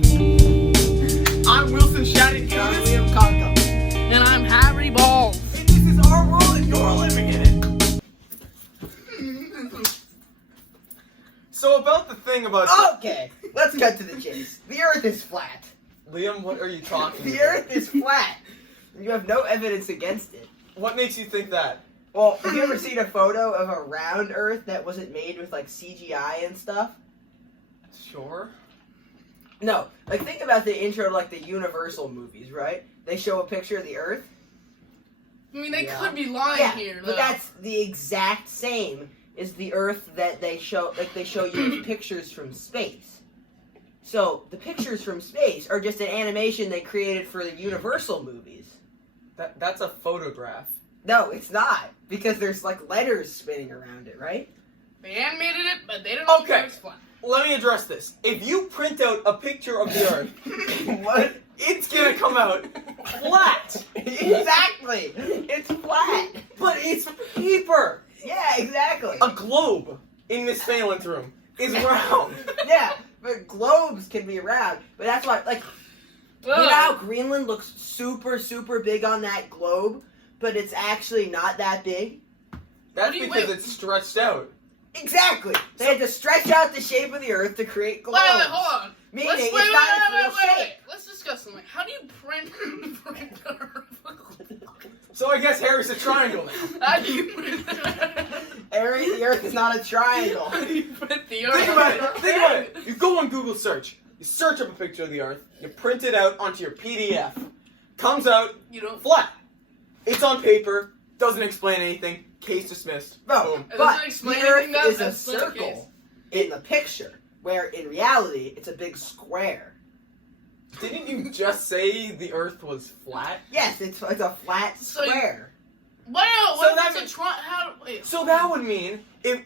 I'm Wilson Shattuck. I'm Liam Conco. And I'm Harry Balls. And this is our world and you're living in it. So about the thing about Okay, let's cut to the chase. The Earth is flat. Liam, what are you talking The about? Earth is flat. You have no evidence against it. What makes you think that? Well, have you ever seen a photo of a round Earth that wasn't made with like CGI and stuff? Sure. No, like think about the intro to like the Universal movies, right? They show a picture of the Earth. I mean, they Yeah. could be lying Yeah, here, but though. that's the exact same as the Earth that they show. Like they show you pictures from space. So the pictures from space are just an animation they created for the Universal movies. That's a photograph. No, it's not because there's like letters spinning around it, right? They animated it, but they didn't know Okay. it was flat. Let me address this. If you print out a picture of the Earth, What? it's gonna come out flat. Exactly. It's flat. But it's paper. Yeah, exactly. A globe in Miss Phelan's room is round. Yeah, but globes can be round. But that's why, like, you know how Greenland looks super, super big on that globe, but it's actually not that big? That's What do you- because wait. it's stretched out. Exactly. They had to stretch out the shape of the Earth to create Wait, globes. hold on. Meaning Let's, it's wait, not its real shape. wait. Let's discuss something. How do you print the Earth? So I guess Harry's a triangle now. How do you print Harry, the Earth is not a triangle. How do you print the Earth? Think about it. Think about it. You go on Google search. You search up a picture of the Earth. You print it out onto your PDF. Comes out You don't. flat. It's on paper. Doesn't explain anything. Case dismissed. No, Boom. It but doesn't the explain Earth anything, though. is a That's not the case. circle in the picture, where in reality it's a big square. Didn't you just say the Earth was flat? Yes, it's a flat So you- square. Wow, So what that if it's a how? Wait. So that would mean if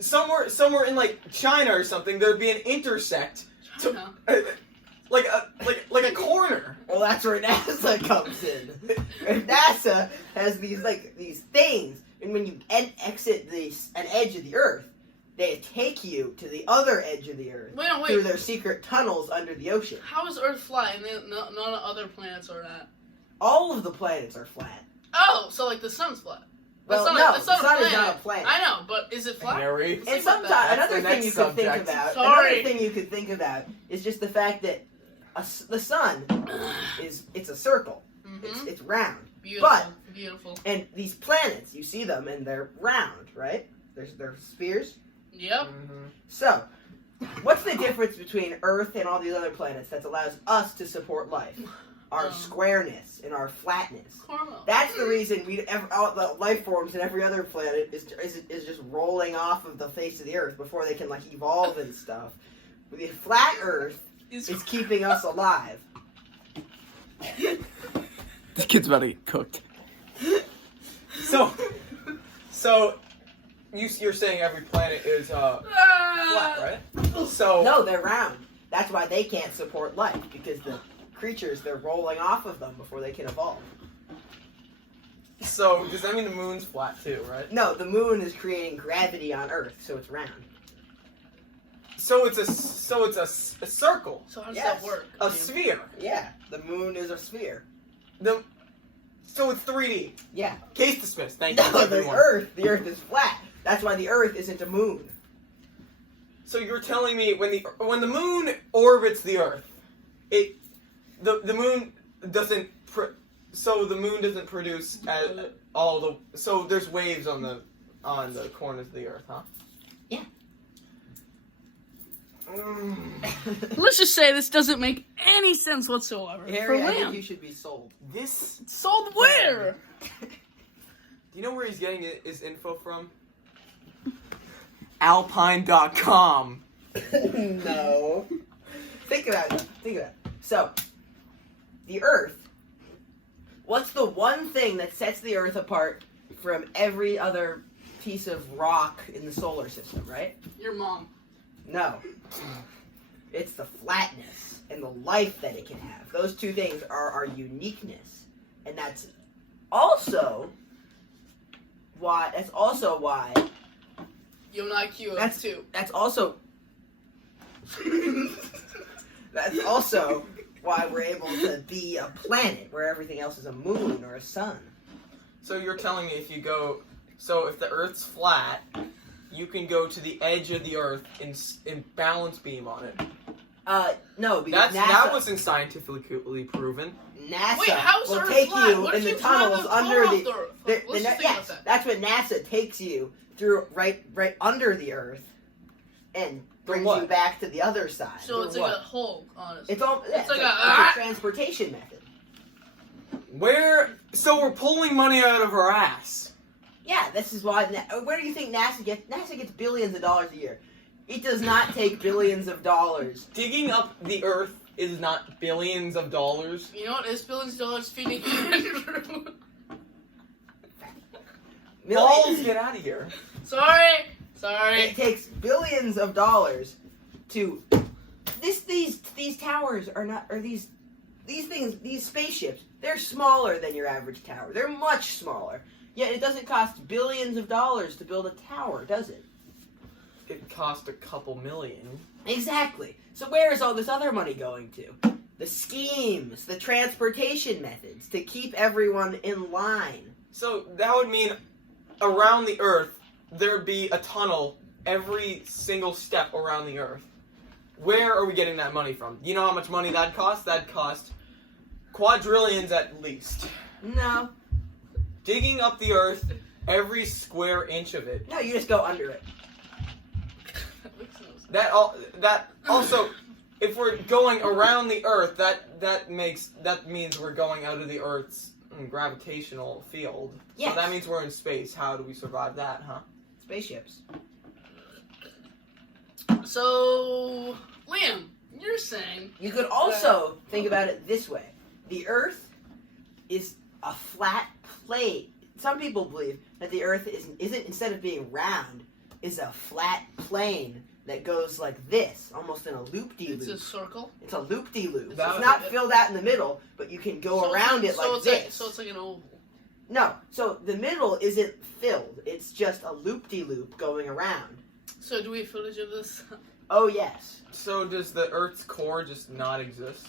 somewhere in like China or something, there'd be an intersect, China. like a corner. Well, that's where NASA comes in. If NASA has these things, and when you exit an edge of the Earth, they take you to the other edge of the Earth Wait, no, through wait. their secret tunnels under the ocean. How is Earth flat and none of other planets are that? All of the planets are flat. Oh, so like the sun's flat. Well, That's no, that's not the sun a is not a planet. I know, but is it flat? Harry. Think And about sometimes that. another That's the thing you next could think subject. about. Sorry. Another thing you could think about is just the fact that the sun it's a circle. Mm-hmm. It's round. Beautiful. Beautiful. And these planets, you see them and they're round, right? They're spheres. Yep. Mhm. So, what's the difference between Earth and all these other planets that allows us to support life? Our squareness and our flatness. Carlo. That's the reason all the life forms in every other planet is just rolling off of the face of the Earth before they can like evolve and stuff. The flat Earth is keeping us alive. This kid's about to get cooked. So you're saying every planet is flat, right? So No, they're round. That's why they can't support life because the creatures they're rolling off of them before they can evolve. So does that mean the moon's flat too, right? No, the moon is creating gravity on Earth, so it's round. So it's a circle, So how does Yes. that work? a sphere. Yeah, the moon is a sphere. So it's 3D. Yeah. Case dismissed. Thank you, No, the everyone. Earth is flat. That's why the Earth isn't a moon. So you're telling me when the moon orbits the Earth, the moon doesn't produce so there's waves on the corners of the Earth, huh? Yeah. Let's just say this doesn't make any sense whatsoever. Harry, For I think Liam. you should be sold. This. Sold where? Do you know where he's getting his info from? Alpine.com. No. Think about it. So, the Earth. What's the one thing that sets the Earth apart from every other piece of rock in the solar system, right? Your mom. No. It's the flatness and the life that it can have. Those two things are our uniqueness. And that's also why You have an IQ of That's- 2. that's also That's also why we're able to be a planet where everything else is a moon or a sun. So you're telling me if you go, so if the Earth's flat, you can go to the edge of the Earth and balance beam on it. No, because That NASA, wasn't scientifically proven. NASA Wait, how's will Earth take flat? you What in if the you travel tunnels under off the. Earth? the Let's just think yes, about that. that's what NASA takes you through, right under the Earth, and brings what? you back to the other side. So it's For like what? a hole, honestly. It's all. Yeah, It's like it's a- a transportation method. So we're pulling money out of our ass. Yeah, this is why. Where do you think NASA gets? NASA gets billions of dollars a year. It does not take billions of dollars. Digging up the Earth is not billions of dollars. You know what is billions of dollars feeding Andrew? Balls, Millions. get out of here. Sorry. It takes billions of dollars to. These towers are not, or these things, these spaceships. They're smaller than your average tower. They're much smaller. Yet it doesn't cost billions of dollars to build a tower, does it? It cost a couple million. Exactly. So where is all this other money going to? The schemes, the transportation methods to keep everyone in line. So that would mean around the Earth, there'd be a tunnel every single step around the Earth. Where are we getting that money from? You know how much money that'd cost? That'd cost quadrillions at least. No. Digging up the Earth, every square inch of it. No, you just go under it. That also, if we're going around the Earth, that means we're going out of the Earth's gravitational field. Yes. So that means we're in space. How do we survive that, huh? Spaceships. So, Liam, you're saying You could also think about it this way. The Earth is a flat plate. Some people believe that the Earth isn't instead of being round, is a flat plane that goes like this, almost in a loop-de-loop. it's a circle. It's a loop-de-loop. That- It's not filled out in the middle, but you can go So around it so like it's this. so it's like an oval. No, so the middle isn't filled. It's just a loop-de-loop going around. So do we have footage of this? Oh, yes. So does the Earth's core just not exist?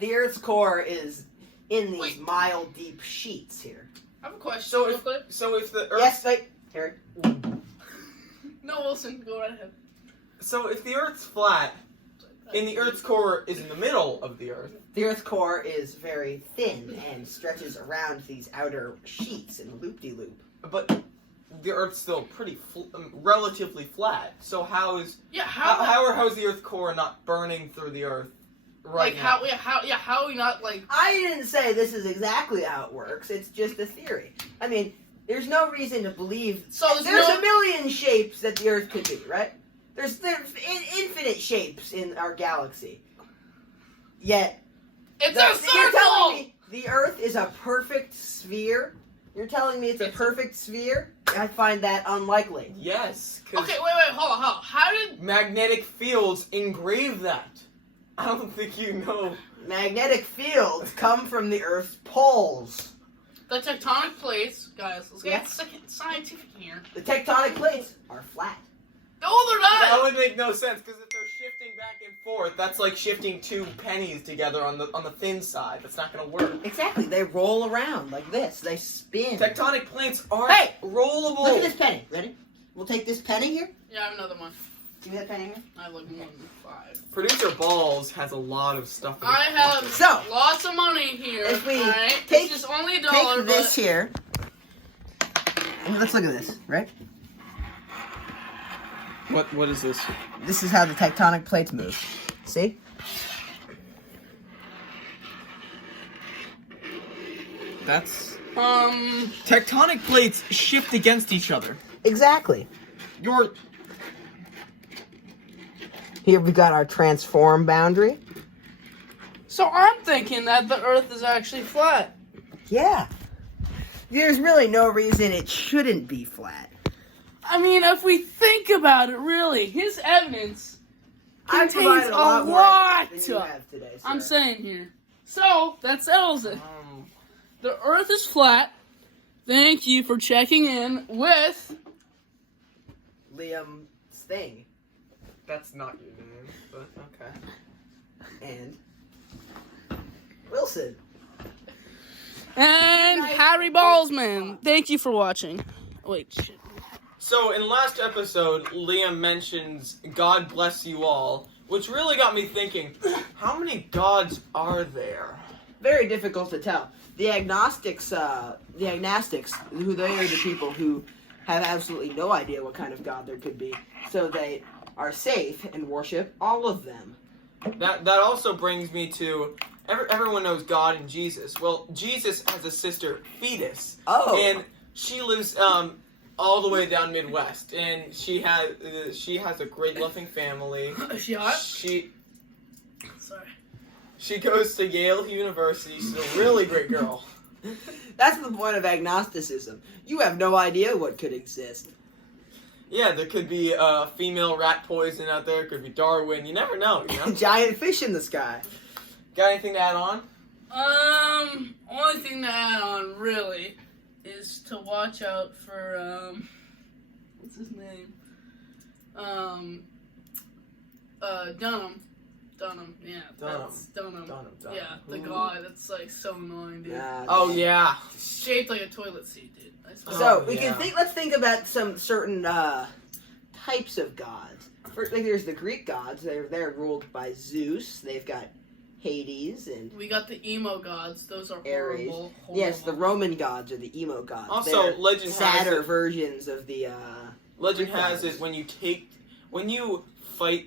The Earth's core is in these Wait. mile deep sheets here. I have a question. So real if quick. the Earth, Yes, wait. Here. No, Wilson, go right ahead. so if the Earth's flat and the Earth's core is in the middle of the Earth, The Earth's core is very thin and stretches around these outer sheets in a loop-de-loop. but the Earth's still pretty relatively flat. So how is Yeah, how is the Earth's core not burning through the Earth right like now? how are we not like I didn't say this is exactly how it works. It's just a theory. I mean, there's no reason to believe. So There's a million shapes that the Earth could be, right? There's infinite shapes in our galaxy. Yet, it's you're a telling circle. me the Earth is a perfect sphere? You're telling me it's a perfect sphere? I find that unlikely. Yes, because Okay, wait, hold on. How did magnetic fields engrave that. I don't think you know. Magnetic fields come from the Earth's poles. the tectonic plates, guys? Let's get Yes. second scientific here. The tectonic plates are flat. No, they're That not. would make no sense because if they're shifting back and forth, that's like shifting two pennies together on the thin side. That's not going to work. Exactly. They roll around like this. They spin. Tectonic plates are Hey! rollable. Look at this penny. Ready? We'll take this penny here. Yeah, I have another one. Give me that penny here. I have like more than 5. Producer Balls has a lot of stuff. In I his have pocket. So, lots of money here. if we alright? take- It's just only $1, Take this but here. And let's look at this, right? What is this? This is how the tectonic plates move. See? That's tectonic plates shift against each other. Exactly. You're Here we got our transform boundary. So I'm thinking that the Earth is actually flat. Yeah. There's really no reason it shouldn't be flat. I mean, if we think about it, really, his evidence I contains provided a lot more lot. evidence than you have today, sir. I'm saying here. So that settles it. The Earth is flat. Thank you for checking in with. Liam Sting. that's not your name, but okay. and Wilson. And Harry Ballsman. Thank you for watching. Wait, shit. So in last episode, Liam mentions "God bless you all," which really got me thinking: how many gods are there? Very difficult to tell. The agnostics, who they are the people who have absolutely no idea what kind of god there could be, so they are safe and worship all of them. That also brings me to everyone knows God and Jesus. Well, Jesus has a sister, Fetus, and she lives all the way down Midwest, and she has a great loving family. Is she hot? Sorry. She goes to Yale University. She's a really great girl. That's the point of agnosticism. You have no idea what could exist. Yeah, there could be female rat poison out there. It could be Darwin. You never know. You know. Giant fish in the sky. Got anything to add on? Only thing to add on really is to watch out for what's his name? Dunham, yeah. That's Dunham. Yeah, the guy that's like so annoying, dude. Oh yeah. Shaped like a toilet seat, dude. So let's think about some certain types of gods. First, like there's the Greek gods. They're ruled by Zeus. They've got Hades and we got the emo gods. Those are Ares. horrible. Yes, the Roman gods are the emo gods. Also, they're legend sadder has it, versions of the. Legend Greek has gods. it when you fight,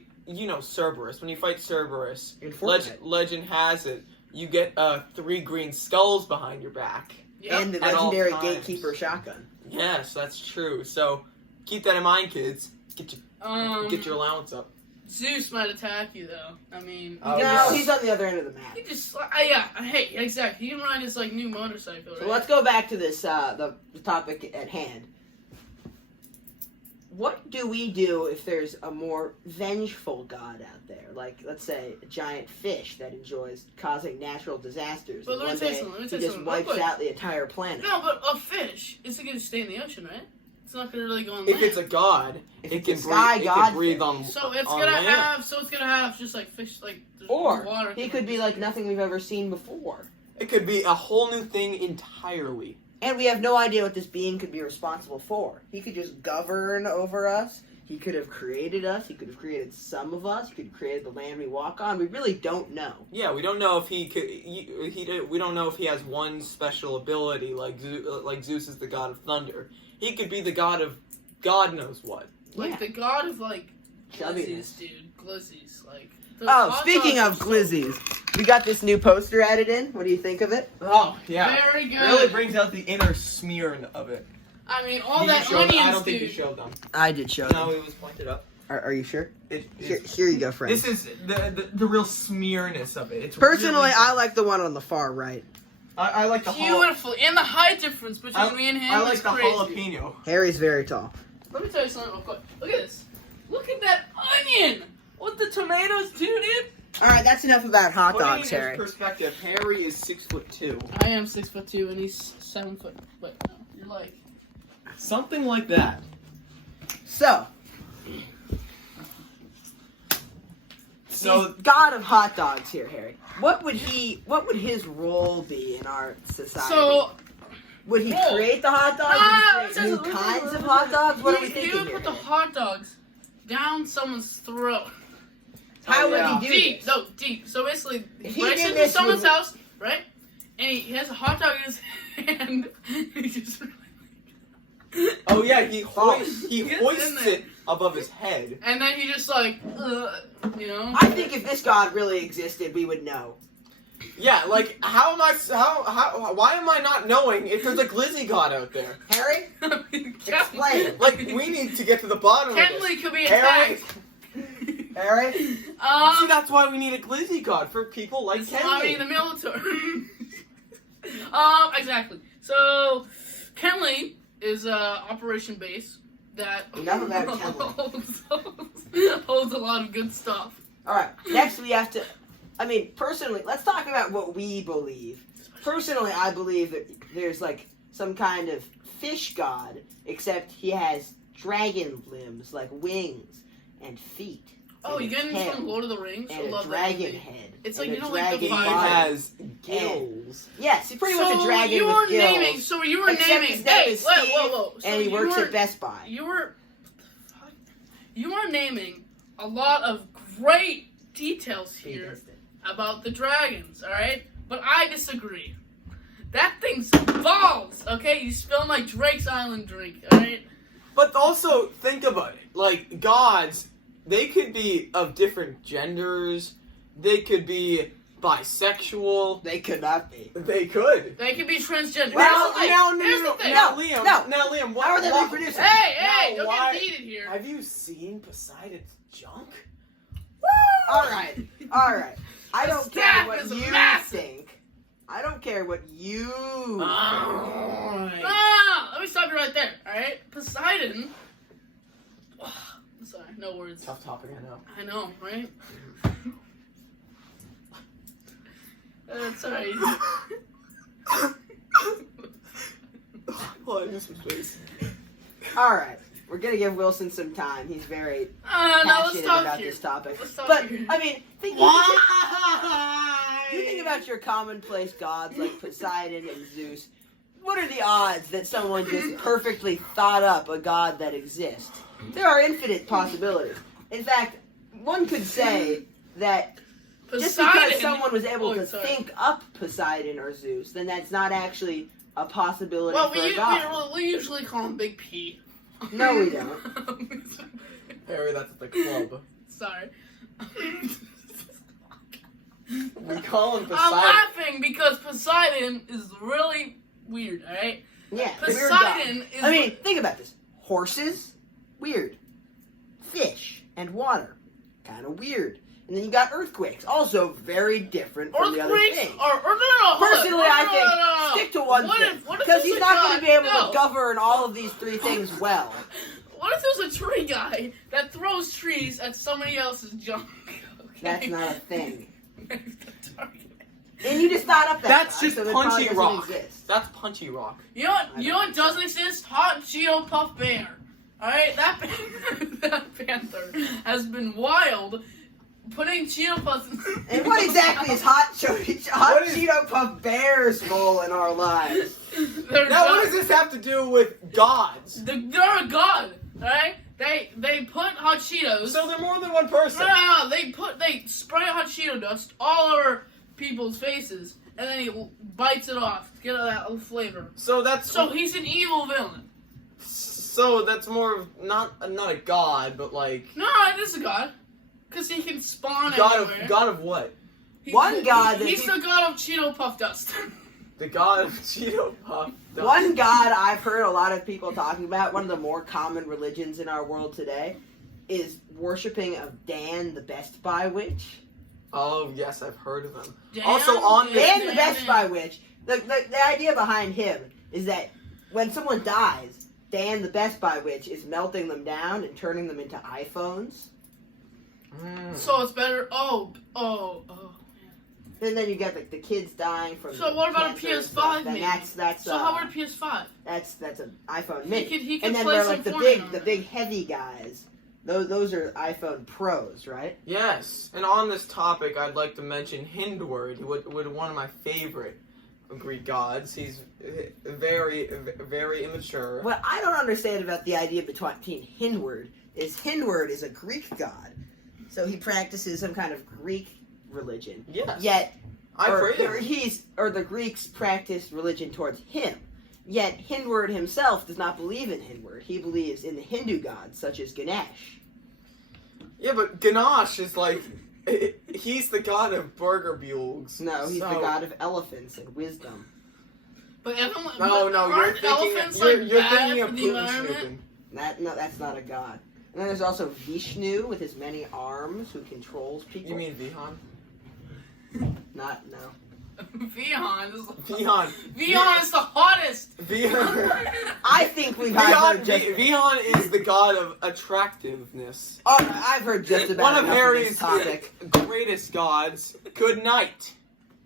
Cerberus. When you fight Cerberus, In Fortnite. legend has it you get 3 green skulls behind your back. Yep. And the At all legendary times. gatekeeper shotgun. Yes, that's true. So keep that in mind, kids. Get your allowance up. Zeus might attack you though. I mean, Oh, no, yeah. he's on the other end of the map. he just hey, exactly. He can ride his like new motorcycle. So Right? let's go back to this the topic at hand. What do we do if there's a more vengeful god out there? Like, let's say, a giant fish that enjoys causing natural disasters. But and let me one tell you day something, let me he tell you just something, wipes real quick. out the entire planet. No, but a fish isn't going to stay in the ocean, right? It's not going to really go on If land. it's a god, If it it's can a sky breathe. It god can breathe fish. on. So it's on gonna land. have just like fish like there's Or water. he could be like nothing we've ever seen before. It could be a whole new thing entirely. And we have no idea what this being could be responsible for. He could just govern over us. He could have created us. He could have created some of us. He could have created the land we walk on. We really don't know. Yeah, we don't know if he could. We don't know if he has one special ability like Zeus is the god of thunder. He could be the god of God knows what. Like the god of like Chubbiness. glizzies, dude. Glizzies, like. the Oh, hot speaking dogs of are so- glizzies, we got this new poster added in. What do you think of it? Oh yeah, Very good. really brings out the inner smear of it. I mean, all You that showed- onions, I don't think dude. you showed them. I did show No, it was pointed up. Are you sure? It, Here you go, friend. this is the real smearness of it. It's Personally, really, I like the one on the far right. I like the Beautiful, and the height difference between me and him I like is the crazy. jalapeno. Harry's very tall. Let me tell you something real quick. Look at this. Look at that onion. What the tomatoes do, dude? All right, that's enough about hot Putting dogs, in Harry. perspective, Harry is 6'2". I am 6'2" and he's 7 foot. Wait, no, you're like. Something like that. So, So he's god of hot dogs here, Harry. What would his role be in our society? So. Would he Whoa. create the hot dogs? Ah, Would he create new kinds of hot dogs? What are we He thinking would here? put the hot dogs down someone's throat. How would yeah. he do Deep, this? no, deep. So basically, If he he breaks did into this someone's with- house, right? And he has a hot dog in his hand. He just. oh yeah, he gets in hoists there. it above his head. And then he just like, you know. I think if this god really existed, we would know. Yeah, like how why am I not knowing if there's a glizzy god out there? Harry, Explain. Like we need to get to the bottom of this. Kenley could be Harry, attacked. Harry. see, that's why we need a glizzy god for people like I mean, Kenley. the military. Exactly. So, Kenley is Operation Base that Enough about Kenley. holds a lot of good stuff. All right. Next, we have to. I mean, personally, let's talk about what we believe. Personally, I believe that there's like some kind of fish god, except he has dragon limbs, like wings and feet. Oh, and you a getting this tail, from Lord of the Rings? I and a love that dragon movie. head. It's and like, a you know, like the dragon He fire- body. has gills. Yes, he's pretty much a dragon you with were gills. naming. So you were Except naming. his name Hey, is whoa, Steve, whoa. So and he you works were, at Best Buy. You were. You are naming a lot of great details here about the dragons. All right, but I disagree. That thing's balls. Okay, you spill my Drake's Island drink. All right. But also, think about it. Like, gods, they could be of different genders. They could be bisexual. They could not be. They could. They could be transgender. Well, Here's the thing. Now, No, Liam. no. Now, Liam. What, How are they what- reproducing? Hey, Now, don't why- get heated here. Have you seen Poseidon's junk? All right. I The don't care staff what is you massive. think. I don't care what you think. Alright. Ah, let me stop you right there. All right, Poseidon. Sorry, no words. Tough topic, I know. I know, right? That's alright. Well, I just some space. All right. We're gonna give Wilson some time. He's very No, let's passionate stop about here. this topic. Let's stop But here. I mean, Why? you think about your commonplace gods like Poseidon and Zeus. What are the odds that someone just perfectly thought up a god that exists? There are infinite possibilities. In fact, one could say that just because someone was able to sorry. think up Poseidon or Zeus, then that's not actually a possibility Well, for a god. we usually call him Big P. No, we don't. Harry, that's the club. Sorry. We call him I'm Poseidon. laughing because Poseidon is really weird, alright? Yeah, Poseidon is. I mean, think about this. Horses, weird. Fish and water, kind of weird. And then you got earthquakes, also very different from the other earthquakes things. are. No, hold on, Personally, I think no. stick to one What thing. if Because there's he's a not going god- to be able no. to govern all of these three things well. What if there's a tree guy that throws trees at somebody else's junk? Okay? That's not a thing. That's the target. And you just thought up that That's god, just so it probably Punchy doesn't Rock. exist. That's Punchy Rock. You know what doesn't exist? Hot Cheeto Puff Bear. Alright, that panther has been wild, putting Cheeto Puffs in. And what exactly is Hot What is- Cheeto Puff Bear's role in our lives? They're Now, what not- does this have to do with gods? They're a god, alright? They put hot Cheetos. So they're more than one person. No, they spray hot Cheeto dust all over people's faces, and then he bites it off to get that flavor. So that's So he's an evil villain. So that's more of not a god, but like No, it is a god, because he can spawn everywhere. god of what? One god that He's peop- the god of Cheeto Puff Dust. The god of Cheeto Puff. One god I've heard a lot of people talking about, one of the more common religions in our world today, is worshipping of Dan the Best Buy Witch. Oh yes, I've heard of him. Dan- Also on this. Dan the Best Buy Witch, the idea behind him is that when someone dies, Dan the Best Buy Witch is melting them down and turning them into iPhones. So it's better. Oh. And then you get the kids dying from. So what about a cancer and PS5 stuff. Then maybe? that's So how about a PS5? that's an iPhone Mini. He could And then play they're some like the Fortnite on it. big heavy guys. Those are iPhone Pros, right? Yes, and on this topic, I'd like to mention Hindward, one of my favorite Greek gods. He's very immature. What I don't understand about the idea between Hindward is a Greek god, so he practices some kind of Greek religion. Yes, Yet, I pray to him. the Greeks practice religion towards him. Yet Hindward himself does not believe in Hindward. He believes in the Hindu gods such as Ganesh. Yeah, but Ganesh is like he's the god of burger bules. No, he's the god of elephants and wisdom. But everyone, No, you're aren't thinking elephants you're like bad thinking of for the Putin environment? snooping. That's not a god. And then there's also Vishnu with his many arms who controls people. You mean Vihan? No. Vihan is Vihan. Vihan is the hottest. Vihan. I think I've heard just. Vihan is the god of attractiveness. Oh, I've heard just about One of enough Harry's this topic. greatest gods. Good night.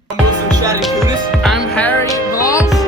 I'm Wilson Shadikutis. I'm Harry Balls.